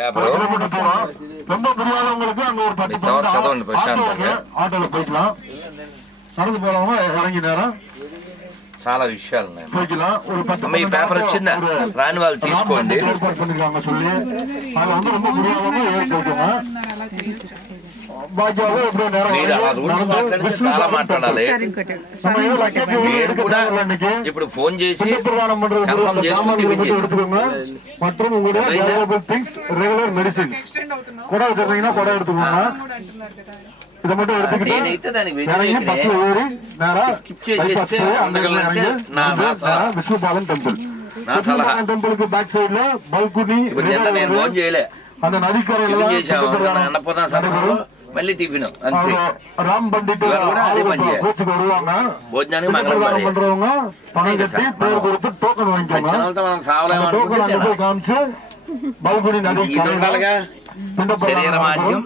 Paper. Kilometre தூரம் ரொம்ப முடியாதவங்களுக்கு அங்க ஒரு பத்து நீ தவிர பன்னெண்டு சதவண்டு பிரசாந்த் ஆட்டோ அங்க. ஆட்டோல போய்க்கலாம் நடந்து போறவங்க இறங்கி நேரம் చాలా విషయాలు ఉన్నాయి போய்க்கலாம் ஒரு பத்து అమ్మ ఈ பன்னெண்டு పేపర్ ஆட்டோ వచ్చిందా ஒரு రాని వాళ్ళు తీసుకోండి మీరు ఆ రూల్స్ మాట్లాడితే చాలా మాట్లాడాలి. మీరు కూడా ఇప్పుడు ఫోన్ చేసి కన్ఫర్మ్ చేసుకుని నేనైతే దానికి వ్యతిరేకనే. స్కిప్ చేసేస్తే ఉండగలంటే నా టెంపుల్ నా సలహా. టెంపుల్. కి బ్యాక్ సైడ్లో బల్కుని నేను ఫోన్ చేయలే. అన్నపూర్ణ సభలో మళ్ళీ టిఫిన్ అంతే ராம் பண்டிட் இவங்க கூட அதே பண்ணியா? கோச்சுக்கு வருவாங்க భోజనానికి మంగళం பிரதானம் పడే பண்றவங்க பணம் நீங்க கட்டி சார், பேர் ஆமா. கொடுத்து டோக்கன் வாங்கிக்கோங்க సచ్చినంత మనం సావలేము அந்த டோக்கன் అనుకుంటే அங்க போய் காமிச்சு பல்குடி நதி ఇది ఉండాలిగా శరీర మాధ్యం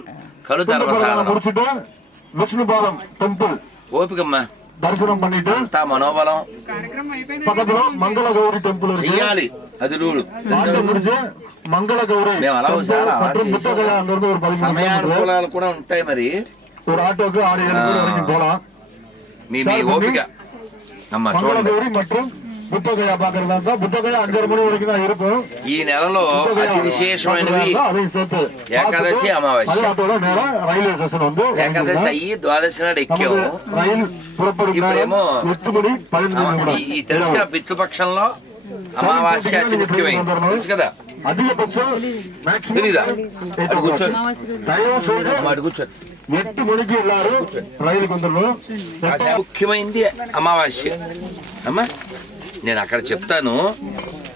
కలు ధర్మ సాధనం முடிச்சுட்டு விஷ்ணுபாலம் டெம்பிள் ఓపికమ్మా தரிசனம் பண்ணிட்டு అంతా మనోబలం பக்கத்துல மங்கள கௌரி டெம்பிள் இருக்கு చెయ్యాలి అది రూలు మంగళ గౌరీ మేము అలా సమయానుకూలాలు కూడా ఉంటాయి మరి. ஒரு ஆட்டோக்கு ஆறு మీ வரைக்கும் போலாம் நீ நீ ఈ నెలలో అతి విశేషమైనవి ఏకాదశి అమావాస్య. ఏకాదశి అయ్యి ద్వాదశి నాడు ఎక్కేమో. ఈ తెలుసు పితృపక్షంలో అమావాస్య అతి ముఖ్యమైనది. తెలుసు కదా? ముఖ్యమైంది అమావాస్య. అమ్మా నేను అక్కడ చెప్తాను.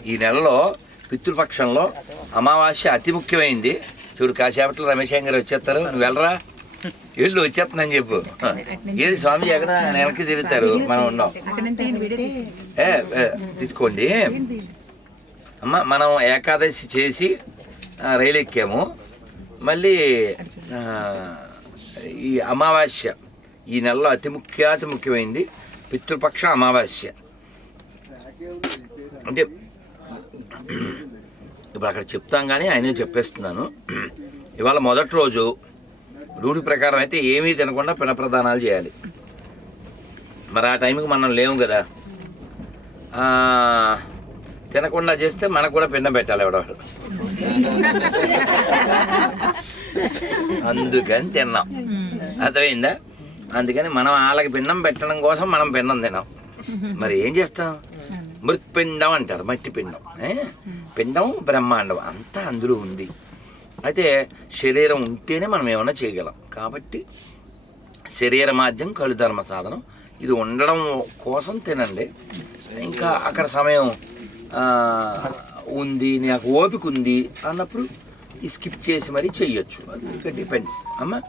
ఈ నెలలో పితృపక్షంలో అమావాస్య అతి ముఖ్యమైంది. చూడు కాసేపట్లో రమేష్ గారు వచ్చేస్తారు. నువ్వు వెళ్ళరా? ఇల్లు వచ్చేస్తుందని చెప్పు. ఏది స్వామి ఎక్కడ నెలకి తిరుగుతారు. మనం ఉన్నాం. ఏ తీసుకోండి. అమ్మ మనం ఏకాదశి చేసి రైలు ఎక్కాము మళ్ళీ ఈ అమావాస్య ఈ నెలలో అతి ముఖ్య అతి ముఖ్యమైంది పితృపక్ష అమావాస్య. అంటే ఇప్పుడు అక్కడ చెప్తాం కానీ ఆయనే చెప్పేస్తున్నాను. ఇవాళ మొదటి రోజు రూఢి ప్రకారం అయితే ఏమీ తినకుండా పినప్రదానాలు చేయాలి. మరి ఆ టైంకి మనం లేము కదా. తినకుండా చేస్తే మనకు కూడా పిండం పెట్టాలి ఎవడవాడు అందుకని తిన్నాం. అర్థమైందా? అందుకని మనం వాళ్ళకి పిండం పెట్టడం కోసం మనం పిండం తినాం మరి ఏం చేస్తాం? మృత్పిండం అంటారు మట్టి పిండం. పిండం బ్రహ్మాండం అంతా అందులో ఉంది. అయితే శరీరం ఉంటేనే మనం ఏమైనా చేయగలం. కాబట్టి శరీర మాధ్యం కళ్ళు ధర్మ సాధనం. ఇది ఉండడం కోసం తినండి. ఇంకా అక్కడ సమయం ఉంది నాకు ఓపిక ఉంది అన్నప్పుడు ఈ స్కిప్ చేసి మరీ చెయ్యొచ్చు అది ఇంకా డిపెండ్స్ అమ్మ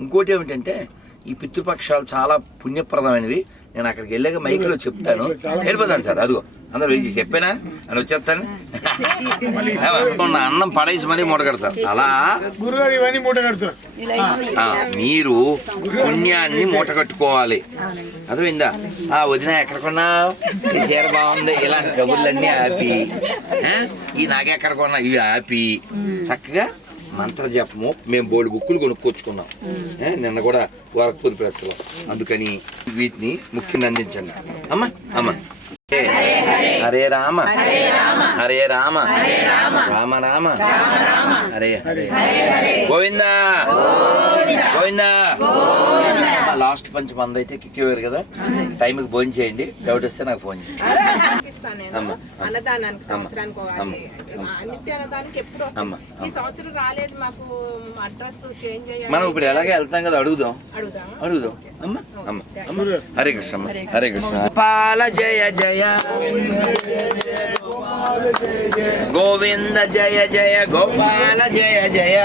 ఇంకోటి ఏమిటంటే ఈ పితృపక్షాలు చాలా పుణ్యప్రదమైనవి. నేను అక్కడికి వెళ్ళాక మైక్లో చెప్తాను. వెళ్ళిపోతాను సార్ అదిగో. అందరూ చేసి చెప్పానా? అని వచ్చేస్తాను. నా అన్నం పడేసి మరీ మూట కడతారు. అలా? మీరు పుణ్యాన్ని మూట కట్టుకోవాలి. అర్థమైందా? ఆ వదిన ఎక్కడ కొన్నావు? ఈ చీర బాగుంది. ఇలాంటి కబుర్లన్నీ ఆపి. ఈ నాగ ఎక్కడ కొన్నా ఇవి ఆపి. చక్కగా మంత్ర జపము మేము బోల్డ్ బుక్కులు కొనుక్కొచ్చుకున్నాం. నిన్న కూడా గోరఖ్పూర్ ప్రెస్లో. అందుకని వీటిని ముఖ్యంగా అందించండి. అమ్మ అమ్మ. హరే రామ. హరే రామ. రామ. రామ. హరే హరే. గోవిందా. గోవిందా. లాస్ట్ పంచ్ మంది అయితే కిక్కేవారు కదా. టైంకి భోజనం చేయండి. డౌట్ వస్తే నాకు ఫోన్ చేయండి. అమ్మ. అన్నదానానికి సంవత్సరానికి నిత్య ఎప్పుడు ఈ. సంవత్సరం రాలేదు మాకు అడ్రస్ చేంజ్ చేయాలి. మనం ఇప్పుడు ఎలాగే వెళ్తాం కదా అడుగుదాం. అడుగుదాం. అడుగుదాం అమ్మ అమ్మ. అమ్మ హరే కృష్ణ హరే కృష్ణ. పాల జయ జయ. గోవింద జయ జయ గోపాల జయ జయ.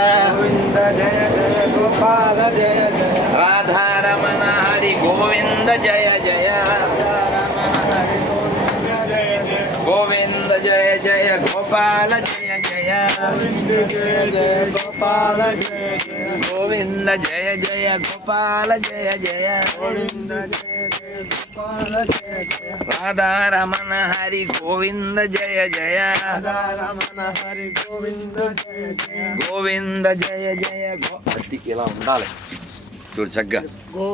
రాధారమణ హరి గోవింద జయ జయ గోవింద జయ జయ గోపాల జయ జయ జయ గోపాల జయ జయ గోవింద జయ జయ గోపాల జయ జయ గోవింద జయ జయ గోపాల జయ జయ రాధారమణ హరి గోవింద జయ జయ రమణ హరి గోవింద జయ జయ గోవింద జయ జయ గో ఇలా ఉండాలి. చూడు చక్కగా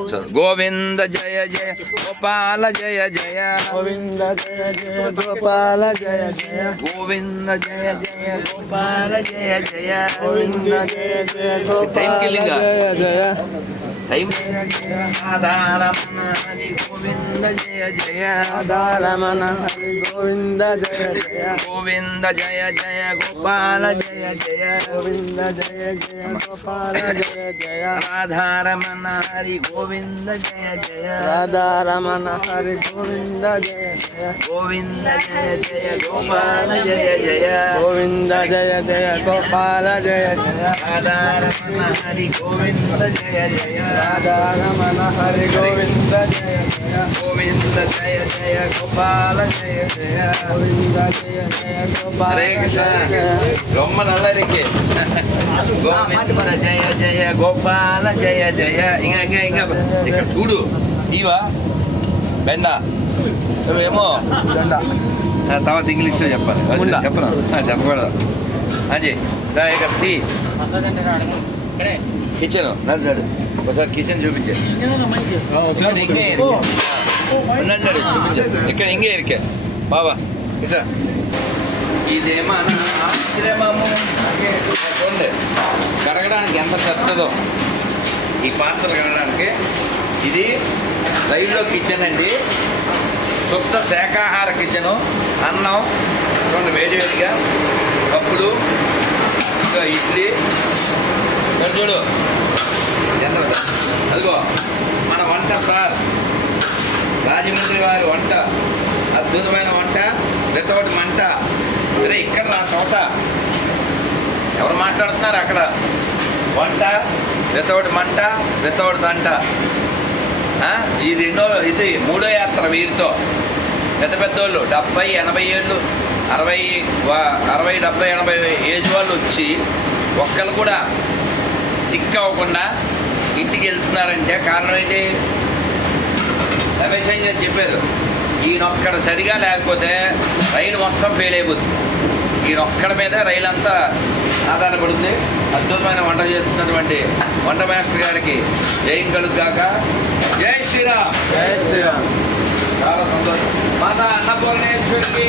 చదువు. గోవింద జయ జయ గోపాల జయ జయ గోవింద జయ జయ గోపాల జయ జయ గోవింద జయ జయ గోపాల జయ జయ గోవింద జయ జయ గోపాల టైంకి లింగా. జయ జయ టైం రాధారమణ హరి గోవింద జయ జయ రమణ హరి గోవింద జయ జయ గోవింద జయ జయ గోపాల జయ జయ గోవింద జయ జయ గోపాల జయ జయ రాధారమణ హరి గోవింద జయ జయ రాధా రమణ హరి గోవింద జయ జయ గోవింద జయ జయ గోపాల జయ జయ గోవింద జయ జయ గోపాల జయ జయ రాధారమణ హరి గోవింద జయ జయ గోవింద జయ జయ గోపాల జయ జయ గోవింద జయ జయ గోపాల గొమ్మ నల్లరికి గోవింద జయ జయ గోపాల జయ జయ ఇంకా ఇంకా ఇంకా ఇక్కడ చూడు ఇవా బెండ జెండా ఆ, తర్వాత ఇంగ్లీష్లో చెప్పాలి? చెప్పను చెప్పకూడదు అజయ్ ఇక్కడ తీ కిచెన్ నడు నడు ఒకసారి కిచెన్ చూపించే. అది ఇంకే ఇక్కడ ఇంకే ఇరికే. బాబా ఇట్లా. ఇదేమన ఆశ్రమము? కడగడానికి ఎంత పెద్దదో. ఈ పాత్రలు కడగడానికి ఇది రైల్లో కిచెన్ అండి. శుద్ధ శాకాహార కిచెను. అన్నం చూడండి వేడివేడిగా పప్పులు ఇంకా ఇడ్లీ చూడు? ఎంత అదిగో మన వంట సార్. రాజమండ్రి వారి వంట. అద్భుతమైన వంట. వితౌట్ మంట. అరే ఇక్కడ నా చోట ఎవరు మాట్లాడుతున్నారు అక్కడ? వంట వితౌట్ మంట వితౌట్ దంట. ఇది ఎన్నో ఇది మూడో యాత్ర వీరితో. పెద్ద పెద్దోళ్ళు డెబ్బై ఎనభై ఏళ్ళు అరవై అరవై డెబ్బై ఎనభై ఏజ్ వాళ్ళు వచ్చి ఒక్కరు కూడా సిక్ అవ్వకుండా ఇంటికి వెళ్తున్నారంటే కారణం ఏంటి? రమేష్ గారు చెప్పారు ఈయనొక్కడ సరిగా లేకపోతే రైలు మొత్తం ఫెయిల్ అయిపోతుంది. ఈయనొక్కడ మీద రైలు అంతా ఆధారపడుతుంది అద్భుతమైన వంట చేస్తున్నటువంటి వంట మాస్టర్ గారికి జయం కలుగాక జై శ్రీరామ్. జయ శ్రీరామ్. చాలా సంతోషం. మాత అన్నపూర్ణేశ్వరికి